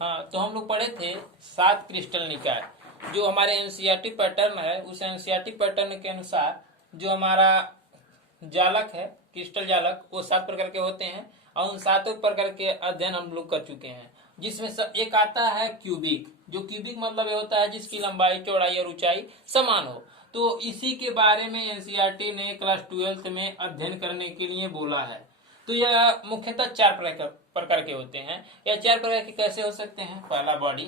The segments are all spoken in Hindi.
हाँ, तो हम लोग पढ़े थे 7 क्रिस्टल निकाय। जो हमारे एनसीईआरटी पैटर्न है, उस एनसीईआरटी पैटर्न के अनुसार जो हमारा जालक है, क्रिस्टल जालक, वो 7 प्रकार के होते हैं और उन 7 प्रकार के अध्ययन हम लोग कर चुके हैं। जिसमें से एक आता है क्यूबिक। जो क्यूबिक मतलब ये होता है जिसकी लंबाई, चौड़ाई और ऊंचाई समान हो। तो इसी के बारे में एनसीईआरटी ने क्लास 12th में अध्ययन करने के लिए बोला है। तो यह मुख्यतः 4 प्रकार के होते हैं। यह 4 प्रकार के कैसे हो सकते हैं? पहला बॉडी।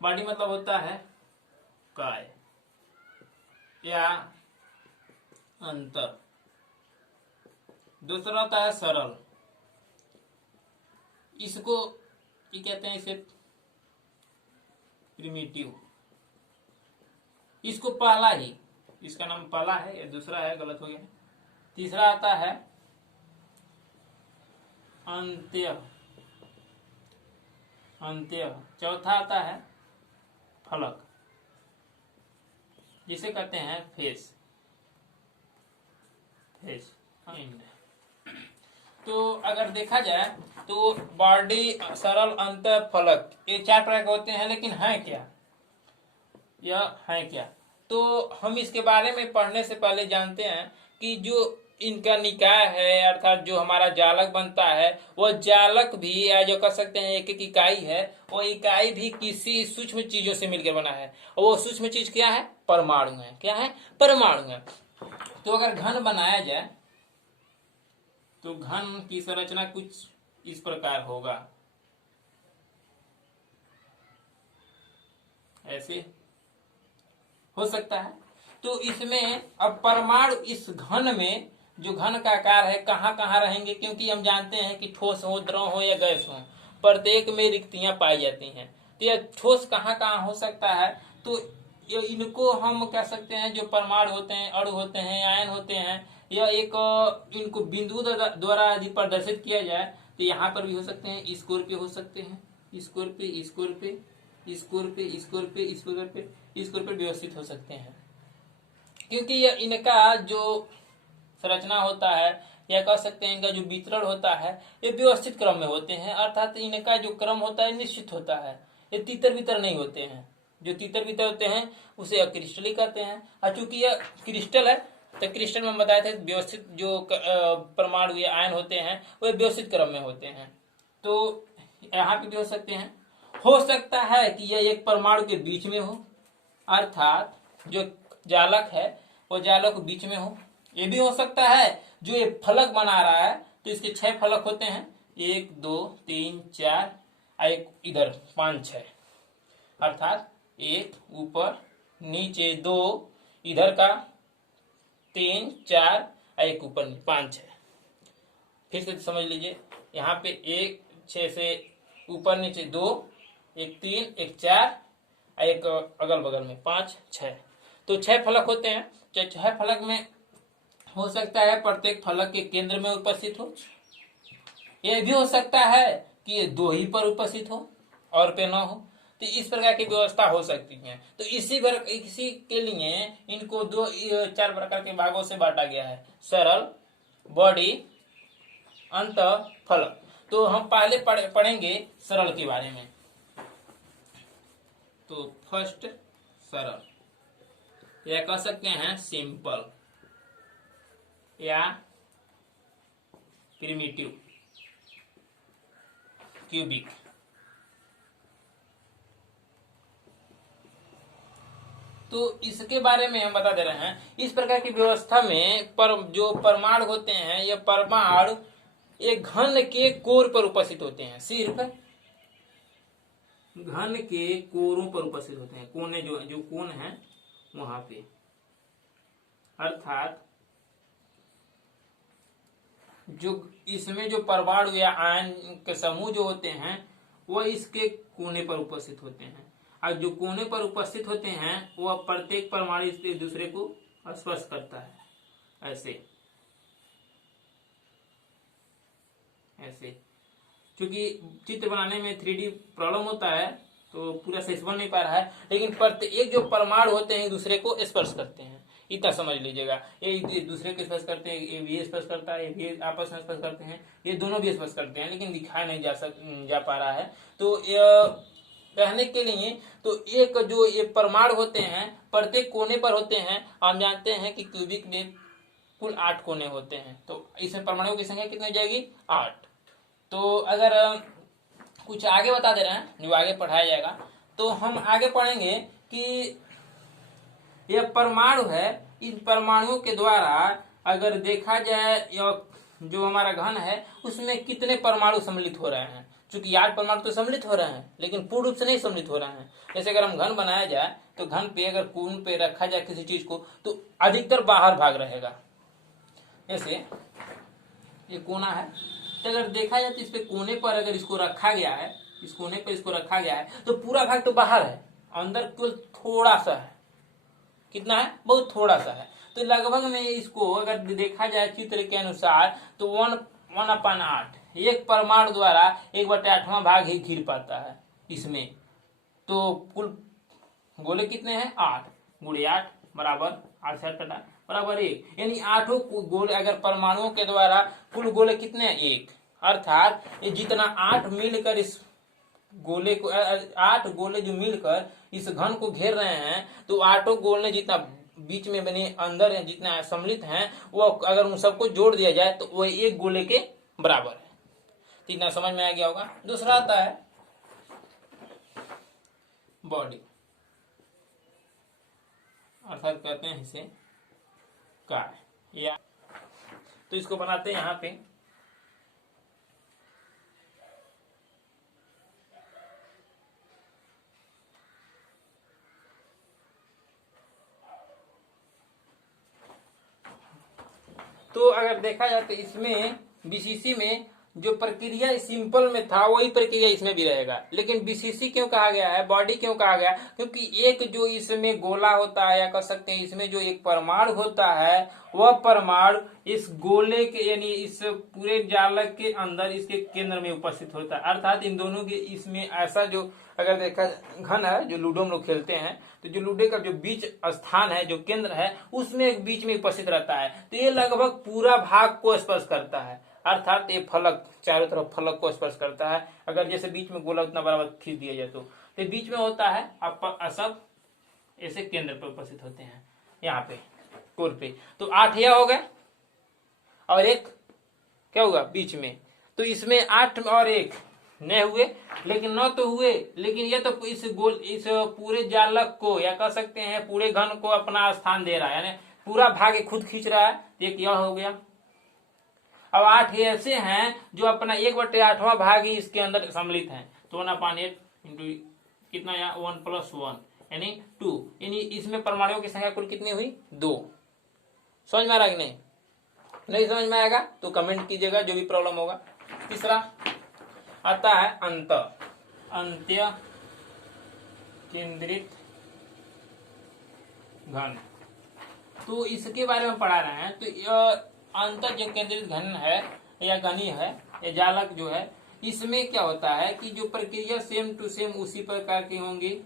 बॉडी मतलब होता है काय या अंतर। दूसरा होता है सरल। इसको ये कहते हैं इसे प्रिमिटिव। इसको पहला ही, इसका नाम पहला है या दूसरा है, गलत हो गया। तीसरा आता है अंत्य। अंत्य। चौथा आता है फलक, जिसे कहते हैं फेस। Face and. तो अगर देखा जाए तो बॉडी, सरल, अंत, फलक, ये 4 प्रकार के होते हैं। लेकिन है क्या? यह है क्या? तो हम इसके बारे में पढ़ने से पहले जानते हैं कि जो इनका निकाय है, अर्थात जो हमारा जालक बनता है, वह जालक भी या जो कह सकते हैं एक एक इकाई है, वो इकाई भी किसी सूक्ष्म चीजों से मिलकर बना है। और वो सूक्ष्म चीज क्या है? परमाणु है। क्या है? परमाणु है। तो अगर घन बनाया जाए तो घन की संरचना कुछ इस प्रकार होगा, ऐसे हो सकता है। तो इसमें अब परमाणु इस घन में, जो घन का आकार है, कहाँ कहाँ रहेंगे? क्योंकि हम जानते हैं कि ठोस हो, द्रव हो या गैस हो, प्रत्येक में रिक्तियां पाई जाती हैं। तो यह ठोस कहाँ कहाँ हो सकता है? तो इनको हम कह सकते हैं जो परमाणु होते हैं, अणु होते हैं, आयन होते हैं, यह एक इनको बिंदु द्वारा यदि प्रदर्शित किया जाए तो यहाँ पर भी हो सकते हैं, स्कोर पे हो सकते हैं, स्कोर पे, स्कोर पे, स्कोर पे, स्कोर पे, स्कोर पे, स्कोर पे व्यवस्थित हो सकते हैं। क्योंकि यह इनका जो संरचना होता है, या कह सकते हैं इनका जो वितरण होता है, ये व्यवस्थित क्रम में होते हैं। अर्थात इनका जो क्रम होता है निश्चित होता है। ये तितर बितर नहीं होते हैं। जो तितर बितर होते हैं उसे क्रिस्टल कहते हैं। और चूंकि यह क्रिस्टल है तो क्रिस्टल में बताए थे व्यवस्थित जो परमाणु या आयन होते हैं वे व्यवस्थित क्रम में होते हैं। तो यहाँ पे भी हो सकते हैं। हो सकता है कि यह एक परमाणु के बीच में हो, अर्थात जो जालक है वो जालक बीच में हो। ये भी हो सकता है जो ये फलक बना रहा है तो इसके 6 फलक होते हैं, 1 2 3 4, एक इधर 5 6, अर्थात 1 ऊपर नीचे, 2 इधर का, 3 4, एक ऊपर 5 6। फिर से समझ लीजिए, यहाँ पे 1 6 से ऊपर नीचे 2, एक 3, एक 4, एक अगल बगल में 5 6। तो 6 फलक होते हैं। 6 फलक में हो सकता है प्रत्येक फलक के केंद्र में उपस्थित हो। यह भी हो सकता है कि ये 2 ही पर उपस्थित हो और पे न हो। तो इस प्रकार की व्यवस्था हो सकती है। तो इसी के लिए इनको 4 प्रकार के भागों से बांटा गया है: सरल, बॉडी, अंत, फलक। तो हम पहले पढ़ेंगे सरल के बारे में। तो फर्स्ट सरल, या कह सकते हैं सिंपल या प्रिमिटिव, क्यूबिक। तो इसके बारे में हम बता दे रहे हैं। इस प्रकार की व्यवस्था में जो परमाणु होते हैं, ये परमाणु एक घन के कोर पर उपस्थित होते हैं। सिर्फ घन के कोरों पर उपस्थित होते हैं, कोने जो कोण है वहां पे। अर्थात जो इसमें जो परमाणु या आयन के समूह जो होते हैं वह इसके कोने पर उपस्थित होते हैं। और जो कोने पर उपस्थित होते हैं वह प्रत्येक परमाणु एक दूसरे को स्पर्श करता है, ऐसे ऐसे। क्योंकि चित्र बनाने में 3D प्रॉब्लम होता है तो पूरा सही बन नहीं पा रहा है, लेकिन प्रत्येक जो परमाणु होते हैं एक दूसरे को स्पर्श करते हैं। इतना समझ लीजिएगा। ये दूसरे को स्पर्श करते हैं, ये भी स्पर्श करता है, ये भी आपस में स्पर्श करते हैं, ये दोनों भी स्पर्श करते हैं, लेकिन दिखाया नहीं जा पा रहा है। तो कहने के लिए तो एक जो ये परमाणु होते हैं प्रत्येक कोने पर होते हैं। हम जानते हैं कि क्यूबिक में कुल 8 कोने होते हैं, तो इसमें परमाणुओं की संख्या कितनी हो जाएगी? 8। तो अगर कुछ आगे बता दे रहे हैं जो आगे पढ़ाया जाएगा, तो हम आगे पढ़ेंगे कि यह परमाणु है, इन परमाणुओं के द्वारा अगर देखा जाए जो हमारा घन है उसमें कितने परमाणु सम्मिलित हो रहे हैं। चूंकि 8 परमाणु तो सम्मिलित हो रहे हैं, लेकिन पूर्ण रूप से नहीं सम्मिलित हो रहे हैं। जैसे अगर हम घन बनाया जाए तो घन पे अगर कोण पे रखा जाए किसी चीज को, तो अधिकतर बाहर भाग रहेगा। जैसे ये कोना है, तो अगर देखा जाए तो इस पे कोने पर अगर इसको रखा गया है, इस कोने पर इसको रखा गया है, तो पूरा भाग तो बाहर है, अंदर केवल थोड़ा सा है। कितना है? बहुत थोड़ा सा है। तो लगभग में इसको अगर देखा जाए चित्र के अनुसार तो 1/8 एक परमाणु द्वारा 1/8वां भाग ही घिर पाता है इसमें। तो कुल गोले कितने हैं? 8 × 8 बराबर 8 से 8 बराबर 1, यानी 8 गोले अगर परमाणुओं के द्वारा कुल गोले कितने हैं? 1। अर्थात ये जितना 8 मिलकर इस गोले को 8 गोले जो मिलकर इस घन को घेर रहे हैं, तो 8 गोले जितना बीच में बने अंदर है, जितना सम्मिलित हैं, वो अगर उन सबको जोड़ दिया जाए तो वो एक गोले के बराबर है। इतना समझ में आ गया होगा। दूसरा आता है बॉडी, अर्थात कहते हैं इसे काय, या तो इसको बनाते हैं यहाँ पे। तो अगर देखा जाए तो इसमें बीसीसी में जो प्रक्रिया सिंपल में था वही प्रक्रिया इसमें भी रहेगा। लेकिन बीसीसी क्यों कहा गया है, बॉडी क्यों कहा गया? क्योंकि एक जो इसमें गोला होता है, या कह सकते हैं इसमें जो एक परमाणु होता है, वह परमाणु इस गोले के यानी इस पूरे जालक के अंदर इसके केंद्र में उपस्थित होता है। अर्थात इन दोनों के इसमें ऐसा जो अगर देखा घन है, जो लूडो हम लोग खेलते हैं, तो जो लूडो का जो बीच स्थान है, जो केंद्र है, उसमें एक बीच में उपस्थित रहता है। तो ये लगभग पूरा भाग को स्पर्श करता है। अर्थात ये फलक चारों तरफ फलक को स्पर्श करता है। अगर जैसे बीच में गोला उतना बराबर खींच दिया जाए तो बीच में होता है, सब ऐसे केंद्र पर उपस्थित होते हैं यहाँ पे कोर पे। तो 8 यह हो गए और एक क्या होगा बीच में, तो इसमें 8 और 1 नहीं हुए, लेकिन 9 तो हुए। लेकिन ये तो इस पूरे जालक को, या कह सकते हैं पूरे घन को अपना स्थान दे रहा है, यानी पूरा भाग खुद खींच रहा है। एक यह हो गया। अब 8 ऐसे हैं जो अपना 1/8वां भाग ही इसके अंदर सम्मिलित हैं। तो 1/8 इंटू कितना, यहाँ 1 + 1 यानी 2, यानी इसमें परमाणुओं की संख्या कुल कितनी हुई? 2। समझ में आ रहा कि नहीं? नहीं समझ में आएगा तो कमेंट कीजिएगा, जो भी प्रॉब्लम होगा। तीसरा आता है अंत्य केंद्रित घन। तो इसके बारे में पढ़ा रहे हैं। तो अंतर जो केंद्रित घन है या घनी है, या जालक जो है, इसमें क्या होता है कि जो प्रक्रिया सेम टू सेम उसी प्रकार की होंगी,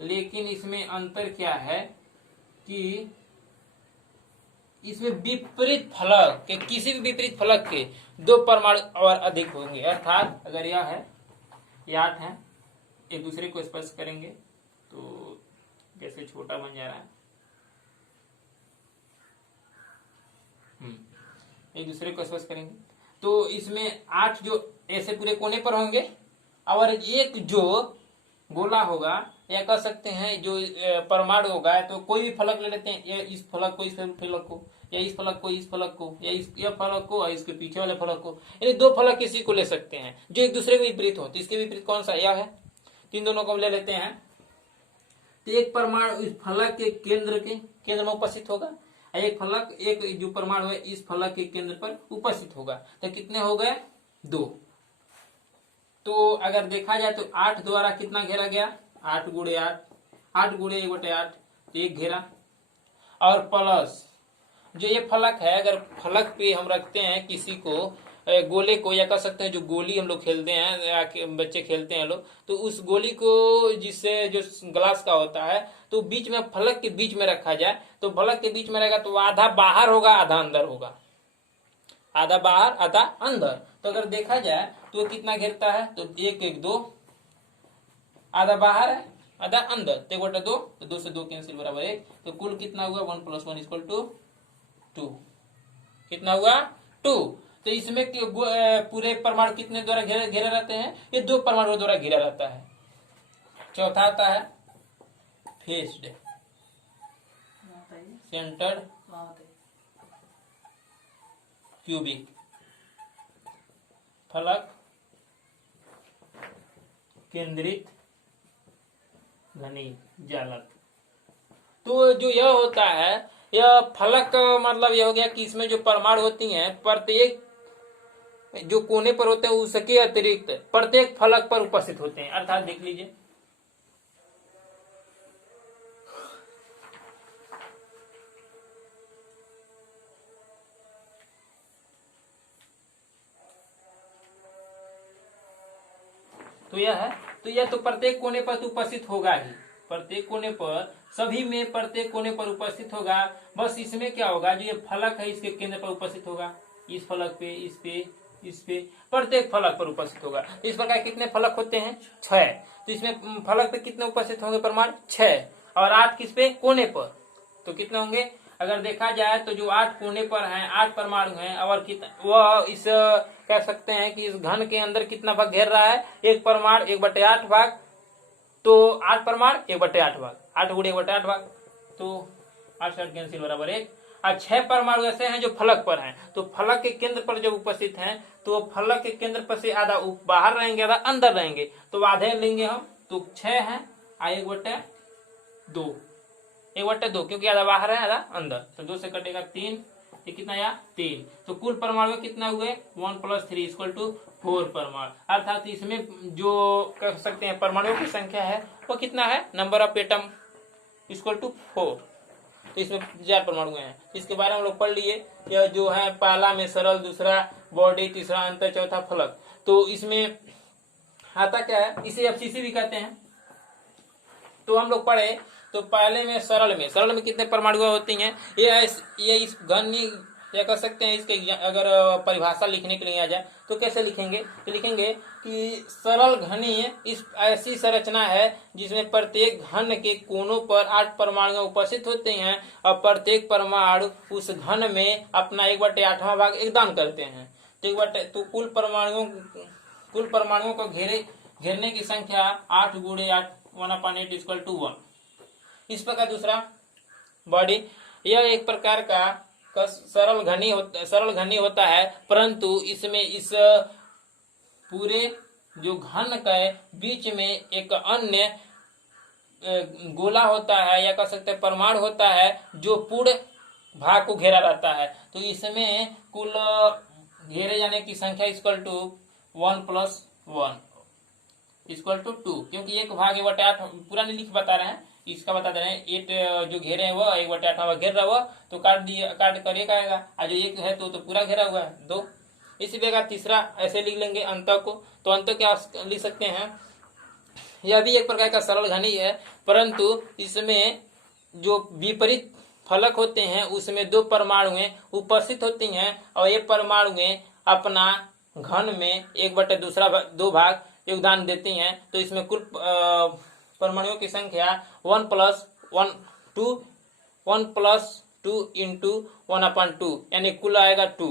लेकिन इसमें अंतर क्या है कि इसमें विपरीत फलक के, किसी भी विपरीत फलक के 2 परमाणु और अधिक होंगे। अर्थात अगर यह है, ये 8 है, एक दूसरे को स्पर्श करेंगे तो जैसे छोटा बन जा रहा है, एक दूसरे को स्पर्श करेंगे तो इसमें 8 जो ऐसे पूरे कोने पर होंगे, और एक जो गोला होगा, या कह सकते हैं जो परमाणु होगा, तो कोई भी फलक ले लेते हैं, या इस फलक को, इस फलक को, या इस फलक को, इस फलक को, या यह फलक को और इसके पीछे वाले फलक को, यानी 2 फलक किसी को ले सकते हैं जो एक दूसरे के विपरीत हो। तो इसके विपरीत कौन सा? यह है। इन दोनों को हम ले लेते हैं। तो एक परमाणु इस फलक के केंद्र में उपस्थित होगा, एक फलक, एक जो परमाणु है इस फलक के केंद्र पर उपस्थित होगा। तो कितने हो गए? 2। तो अगर देखा जाए तो 8 द्वारा कितना घेरा गया? 8 × 8, 8 × 1/8, तो 1 घेरा। और प्लस जो ये फलक है, अगर फलक पे हम रखते हैं किसी को, गोले को, या कह सकते हैं जो गोली हम लोग खेलते हैं, बच्चे खेलते हैं लोग, तो उस गोली को जिससे जो ग्लास का होता है तो बीच में, फलक के बीच में रखा जाए, तो फलक के बीच में रहेगा तो आधा बाहर होगा आधा अंदर होगा, आधा बाहर आधा अंदर। तो अगर देखा जाए तो कितना घेरता है, तो 1 1 2, आधा बाहर है आधा अंदर, तो 1/2, तो 2 से 2 कैंसिल बराबर 1, तो कुल कितना हुआ 1 + 1 = 2, कितना हुआ 2। तो इसमें पूरे परमाणु कितने द्वारा घेरे रहते हैं, ये 2 परमाणु द्वारा घेरा रहता है। चौथा आता है फेस्ड, सेंटर्ड, क्यूबिक, फलक, केंद्रित, घनी, जालक। तो जो यह होता है, यह फलक मतलब यह हो गया कि इसमें जो परमाणु होती हैं प्रत्येक जो कोने पर होते हैं उसके अतिरिक्त प्रत्येक फलक पर उपस्थित होते हैं। अर्थात देख लीजिए, तो यह है, तो यह तो प्रत्येक कोने पर तो उपस्थित होगा ही, प्रत्येक कोने पर, सभी में प्रत्येक कोने पर उपस्थित होगा। बस इसमें क्या होगा, जो ये फलक है इसके केंद्र पर उपस्थित होगा, इस फलक पे, इस पे प्रत्येक फलक पर उपस्थित होगा। तो इस प्रकार कितने फलक होते हैं 6, तो इसमें फलक पे कितने उपस्थित होंगे परमाणु 6, और 8 किस पे, कोने पर, तो कितने होंगे, अगर देखा जाए तो जो 8 कोने पर हैं 8 परमाणु हैं, और वह इस कह सकते हैं कि इस घन के अंदर कितना भाग घेर रहा है, एक परमाणु 1/8 भाग, तो 8 परमाणु 1/8 भाग, 8 × 1/8 भाग, तो 8 कैंसिल बराबर 1। और 6 परमाणु ऐसे हैं जो फलक पर हैं, तो फलक के केंद्र पर जब उपस्थित हैं तो फलक के केंद्र पर से आधा बाहर रहेंगे आधा अंदर रहेंगे, तो आधे लेंगे हम, तो 6 है 1/2, 1/2 क्योंकि आधा बाहर है आधा अंदर, तो 2 से कटेगा 3, ये कितना आया 3। तो कुल परमाणु कितना हुए 1 + 3 = 4 परमाणु। अर्थात इसमें जो कह सकते हैं परमाणुओं की संख्या है वो कितना है, नंबर ऑफ एटम = 4। तो इसमें 4 परमाणु हैं, इसके बारे में हम लोग पढ़ लिए। यह जो है पहला में सरल, दूसरा बॉडी, तीसरा अंतर, चौथा फलक। तो इसमें आता क्या है, इसे FCC भी कहते हैं। तो हम लोग पढ़े तो पहले में सरल में कितने परमाणु होती हैं, ये इस घनी, या कह सकते हैं इसके अगर परिभाषा लिखने के लिए आ जाए तो कैसे लिखेंगे, तो लिखेंगे कि सरल घनी इस ऐसी संरचना है जिसमें प्रत्येक घन के कोनों पर 8 परमाणु उपस्थित होते हैं, और प्रत्येक परमाणु उस घन में अपना 1/8वां भाग योगदान करते हैं। तो कुल परमाणुओं को घेरने की संख्या 8 × 8 1/8 = 1। इस प्रकार दूसरा बॉडी, यह एक प्रकार का सरल घनी होता है, परंतु इसमें इस पूरे जो घन के बीच में एक अन्य गोला होता है, या कह सकते हैं परमाणु होता है जो पूर्ण भाग को घेरा रहता है। तो इसमें कुल घेरे जाने की संख्या = 1 + 1 = 2, क्योंकि एक भाग 1/8 पूरा नहीं लिख बता रहे हैं, इसका बता दे रहे हैं। 8 जो घेरे हैं वह 1/8 घेर रहा हुआ, तो काट कर 1 आएगा, और जो 1 है तो पूरा घेरा हुआ है 2। इसी प्रकार तीसरा ऐसे लिख लेंगे अंत को, तो अंत क्या लिख सकते हैं, यह भी एक प्रकार का सरल घनी है, परंतु इसमें जो विपरीत फलक होते हैं उसमें 2 परमाणुएं उपस्थित होती हैं, और ये परमाणुएं अपना घन में 1/2 भाग योगदान देती हैं। तो इसमें कुल परमाणुओं की संख्या 1 + 1 2 × 1/2 यानी कुल आएगा 2।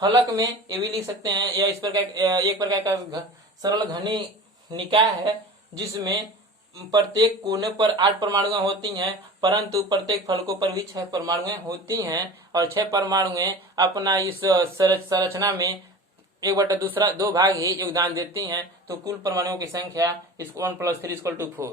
फलक में ये भी लिख सकते हैं, यह इस प्रकार एक प्रकार का सरल घनी निकाय है जिसमें प्रत्येक कोने पर 8 परमाणुएं होती हैं, परंतु प्रत्येक फलकों पर भी 6 परमाणुएं होती हैं, और 6 परमाणुएं अपना इस संरचना में 1/2 भाग ही योगदान देती हैं। तो कुल परमाणुओं की संख्या 1 + 3 = 4।